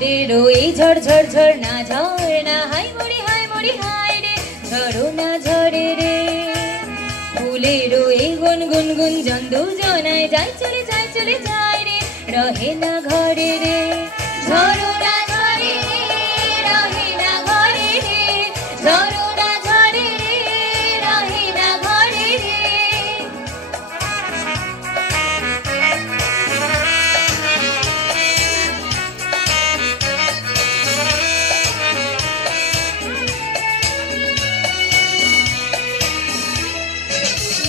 সুরেরও এই ঝড় ঝড় ঝড় না ঝড় না হাই মুড়ি হাই রে ঝড়ো না ঝরে রে ফুলেরও এই গুন গুন গুন জন দুজনায় যায় চলে যায় রে রহে না ঘরে রে ঝড়ো না ঝরে রে রহে না ঘরে রে ঝড়ো না ঝরে রে রহে না ঘরে রে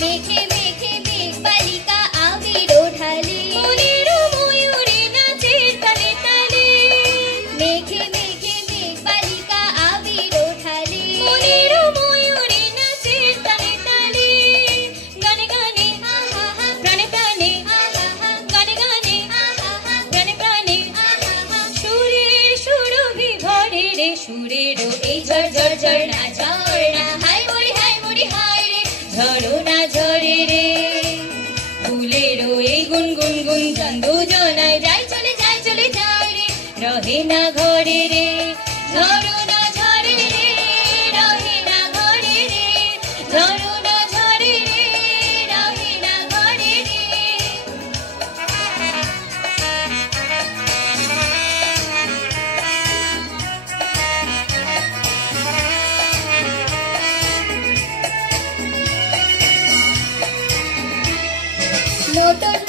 মেঘে মেঘে মেঘ বালিকা আবির ওঠালি মনেরও ময়ূরে নাচের তালে তালে মেঘে মেঘে মেঘ বালিকা আবির ওঠালি মনেরও ময়ূরে নাচের তালে তালে গানে গানে আহা হা প্রাণে প্রাণে আহা হা গানে গানে আহা হা প্রাণে প্রাণে আহা হা সুরের সুরভি ভরে রে সুরেরও এই ঝড় ঝড় ঝড় না ঝড় না হাই মুড়ি হাই রে ঝড়ো না ঝরে রে ফুলেরও এই গুন গুন গুন জন দুজনায় যায় চলে যায় রে রহে না ঘরে রে ঝড়ো না ঝরে রে রহে না ঘরে রে ঝড়ো না ঝরে রে রহে না ঘরে রে মোটর